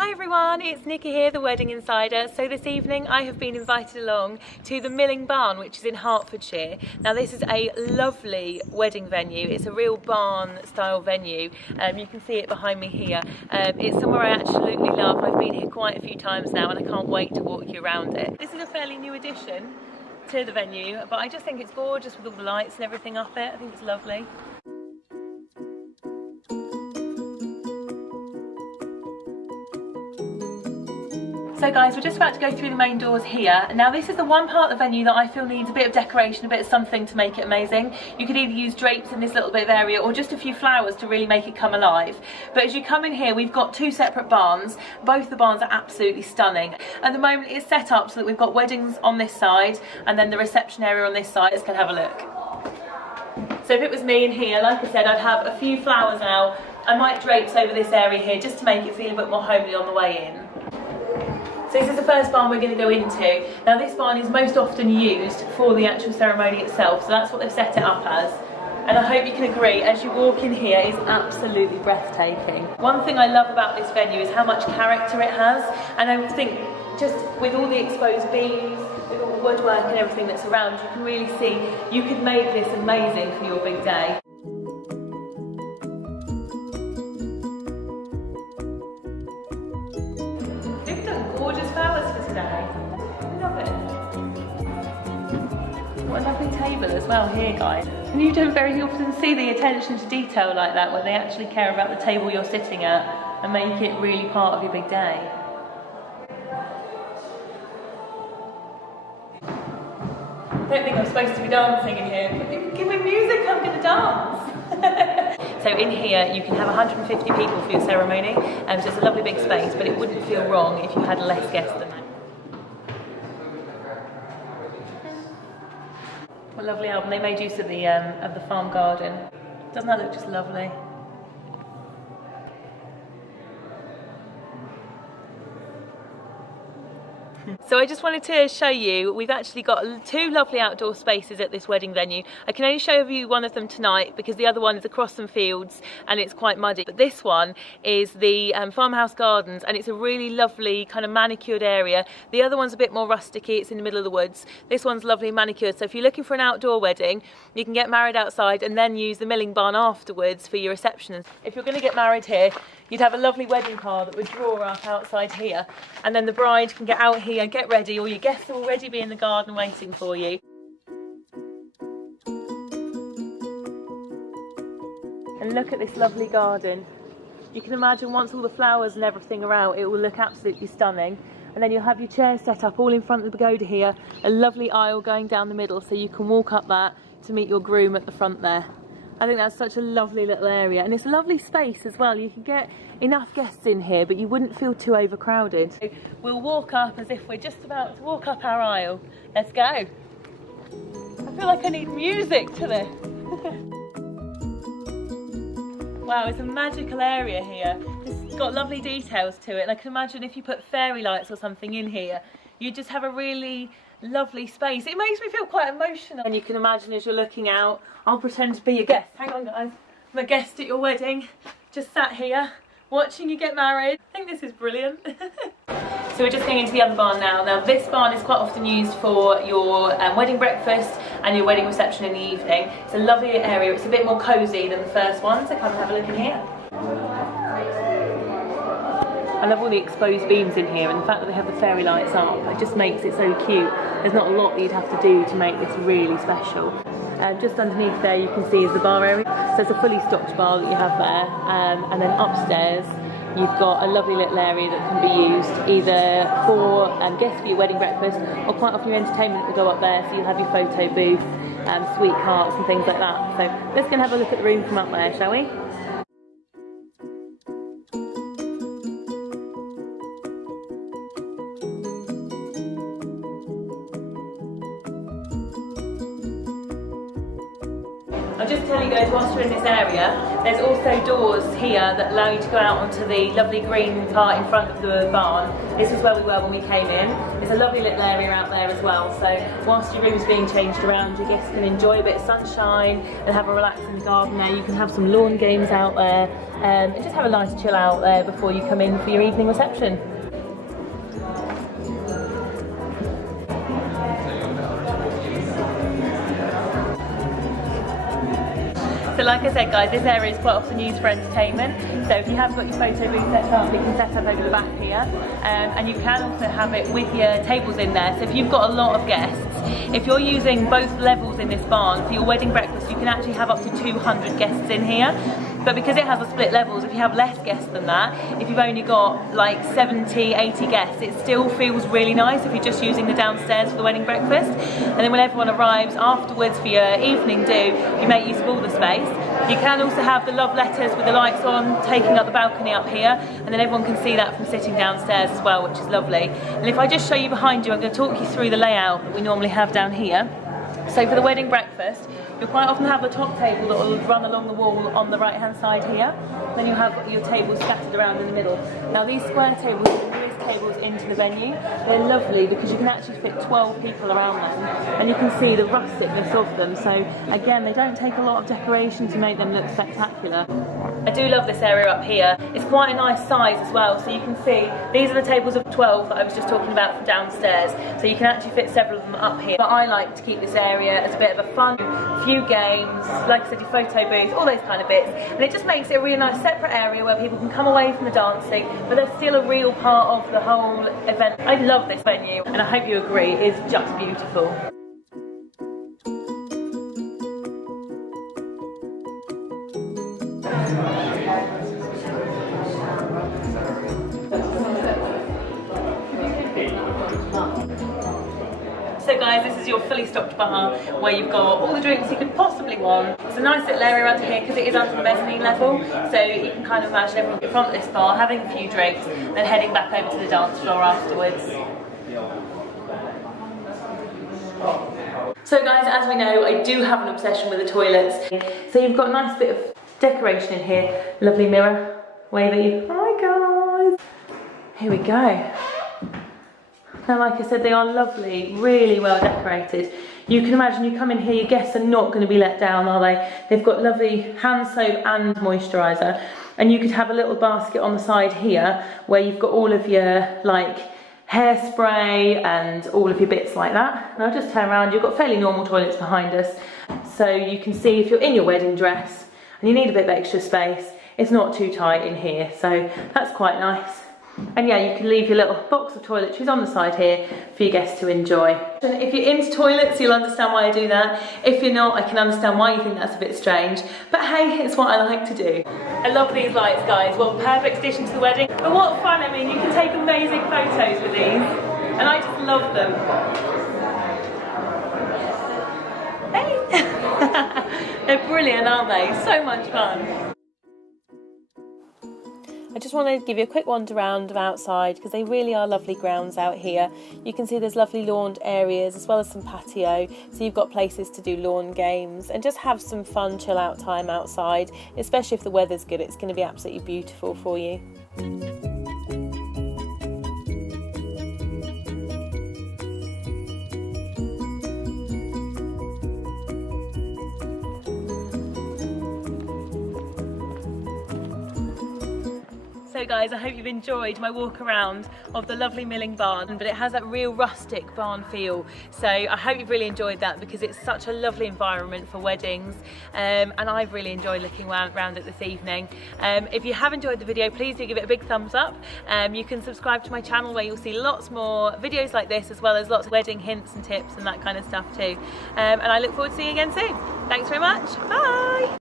Hi everyone, it's Nikki here, the Wedding Insider. So this evening I have been invited along to the Milling Barn, which is in Hertfordshire. Now this is a lovely wedding venue. It's a real barn style venue. You can see it behind me here. It's somewhere I absolutely love. I've been here quite a few times now and I can't wait to walk you around it. This is a fairly new addition to the venue, but I just think it's gorgeous with all the lights and everything up it. I think it's lovely. So guys, we're just about to go through the main doors here. Now this is the one part of the venue that I feel needs a bit of decoration, a bit of something to make it amazing. You could either use drapes in this little bit of area or just a few flowers to really make it come alive. But as you come in here, we've got two separate barns. Both the barns are absolutely stunning. At the moment it's set up so that we've got weddings on this side and then the reception area on this side. Let's go and have a look. So if it was me in here, like I said, I'd have a few flowers out. I might drapes over this area here just to make it feel a bit more homely on the way in. So this is the first barn we're going to go into. Now this barn is most often used for the actual ceremony itself, so that's what they've set it up as. And I hope you can agree, as you walk in here, it's absolutely breathtaking. One thing I love about this venue is how much character it has, and I think just with all the exposed beams, with all the woodwork and everything that's around, you can really see you could make this amazing for your big day. Gorgeous flowers for today. Love it. What a lovely table as well here, guys. And you don't very often see the attention to detail like that when they actually care about the table you're sitting at and make it really part of your big day. I don't think I'm supposed to be dancing in here, but if you give me music, I'm going to dance. So in here you can have 150 people for your ceremony, so it's a lovely big space, but it wouldn't feel wrong if you had less guests than that. What a lovely album. They made use of the farm garden. Doesn't that look just lovely? So I just wanted to show you, we've actually got two lovely outdoor spaces at this wedding venue. I can only show you one of them tonight because the other one is across some fields and it's quite muddy. But this one is the farmhouse gardens and it's a really lovely kind of manicured area. The other one's a bit more rusticy, it's in the middle of the woods. This one's lovely manicured, so if you're looking for an outdoor wedding, you can get married outside and then use the milling barn afterwards for your reception. If you're going to get married here, you'd have a lovely wedding car that would draw up outside here, and then the bride can get out here, get ready, or your guests will already be in the garden waiting for you. And look at this lovely garden. You can imagine once all the flowers and everything are out, it will look absolutely stunning. And then you'll have your chairs set up all in front of the pagoda here, a lovely aisle going down the middle so you can walk up that to meet your groom at the front there. I think that's such a lovely little area, and it's a lovely space as well. You can get enough guests in here, but you wouldn't feel too overcrowded. So we'll walk up as if we're just about to walk up our aisle. Let's go. I feel like I need music to this. Wow, it's a magical area here. It's got lovely details to it, and I can imagine if you put fairy lights or something in here, you just have a really lovely space. It makes me feel quite emotional. And you can imagine as you're looking out, I'll pretend to be your guest. Hang on guys, I'm a guest at your wedding, just sat here watching you get married. I think this is brilliant. So we're just going into the other barn now. Now this barn is quite often used for your wedding breakfast and your wedding reception in the evening. It's a lovely area, it's a bit more cosy than the first one, so come and have a look in here. I love all the exposed beams in here, and the fact that they have the fairy lights up, it just makes it so cute. There's not a lot that you'd have to do to make this really special. Just underneath there you can see is the bar area, so it's a fully stocked bar that you have there, and then upstairs you've got a lovely little area that can be used either for guests for your wedding breakfast, or quite often your entertainment will go up there, so you'll have your photo booth, sweet carts and things like that. So let's go and have a look at the room from up there, shall we? I'll just tell you guys, whilst you're in this area, there's also doors here that allow you to go out onto the lovely green part in front of the barn. This is where we were when we came in. There's a lovely little area out there as well, so whilst your room's being changed around, your guests can enjoy a bit of sunshine and have a relaxing garden there. You can have some lawn games out there and just have a nice chill out there before you come in for your evening reception. So like I said guys, this area is quite often used for entertainment. So if you have got your photo booth set up, you can set up over the back here. And you can also have it with your tables in there. So if you've got a lot of guests, if you're using both levels in this barn for your wedding breakfast, you can actually have up to 200 guests in here. But because it has the split levels, if you have less guests than that, if you've only got like 70, 80 guests, it still feels really nice if you're just using the downstairs for the wedding breakfast. And then when everyone arrives afterwards for your evening do, you make use of all the space. You can also have the love letters with the lights on, taking up the balcony up here, and then everyone can see that from sitting downstairs as well, which is lovely. And if I just show you behind you, I'm going to talk you through the layout that we normally have down here. So for the wedding breakfast, you'll quite often have the top table that will run along the wall on the right hand side here. Then you have your tables scattered around in the middle. Now these square tables are the newest tables into the venue. They're lovely because you can actually fit 12 people around them, and you can see the rusticness of them. So again, they don't take a lot of decoration to make them look spectacular. I do love this area up here. It's quite a nice size as well, so you can see these are the tables of 12 that I was just talking about from downstairs, so you can actually fit several of them up here. But I like to keep this area as a bit of a fun, few games, like I said, your photo booth, all those kind of bits, and it just makes it a really nice separate area where people can come away from the dancing, but they're still a real part of the whole event. I love this venue, and I hope you agree, it's just beautiful. So guys, this is your fully stocked bar where you've got all the drinks you could possibly want. It's a nice little area around here because it is under the mezzanine level, so you can kind of imagine everyone in front of this bar having a few drinks, then heading back over to the dance floor afterwards. So guys, as we know, I do have an obsession with the toilets. So you've got a nice bit of decoration in here. Lovely mirror, wave at you. Hi guys! Here we go. Now, like I said, they are lovely, really well decorated. You can imagine you come in here, your guests are not going to be let down, are they? They've got lovely hand soap and moisturiser. And you could have a little basket on the side here where you've got all of your, like, hairspray and all of your bits like that. And I'll just turn around, you've got fairly normal toilets behind us. So you can see if you're in your wedding dress and you need a bit of extra space, it's not too tight in here. So that's quite nice. And yeah, you can leave your little box of toiletries on the side here for your guests to enjoy. If you're into toilets, you'll understand why I do that. If you're not, I can understand why you think that's a bit strange. But hey, it's what I like to do. I love these lights, guys. Well, perfect addition to the wedding. But what fun, I mean, you can take amazing photos with these. And I just love them. Hey! They're brilliant, aren't they? So much fun. I just want to give you a quick wander around of outside because they really are lovely grounds out here. You can see there's lovely lawned areas as well as some patio, so you've got places to do lawn games and just have some fun chill out time outside, especially if the weather's good. It's going to be absolutely beautiful for you. So guys, I hope you've enjoyed my walk around of the lovely milling barn, but it has that real rustic barn feel. So I hope you've really enjoyed that because it's such a lovely environment for weddings, and I've really enjoyed looking around it this evening. If you have enjoyed the video, please do give it a big thumbs up. You can subscribe to my channel where you'll see lots more videos like this, as well as lots of wedding hints and tips and that kind of stuff too. And I look forward to seeing you again soon. Thanks very much. Bye.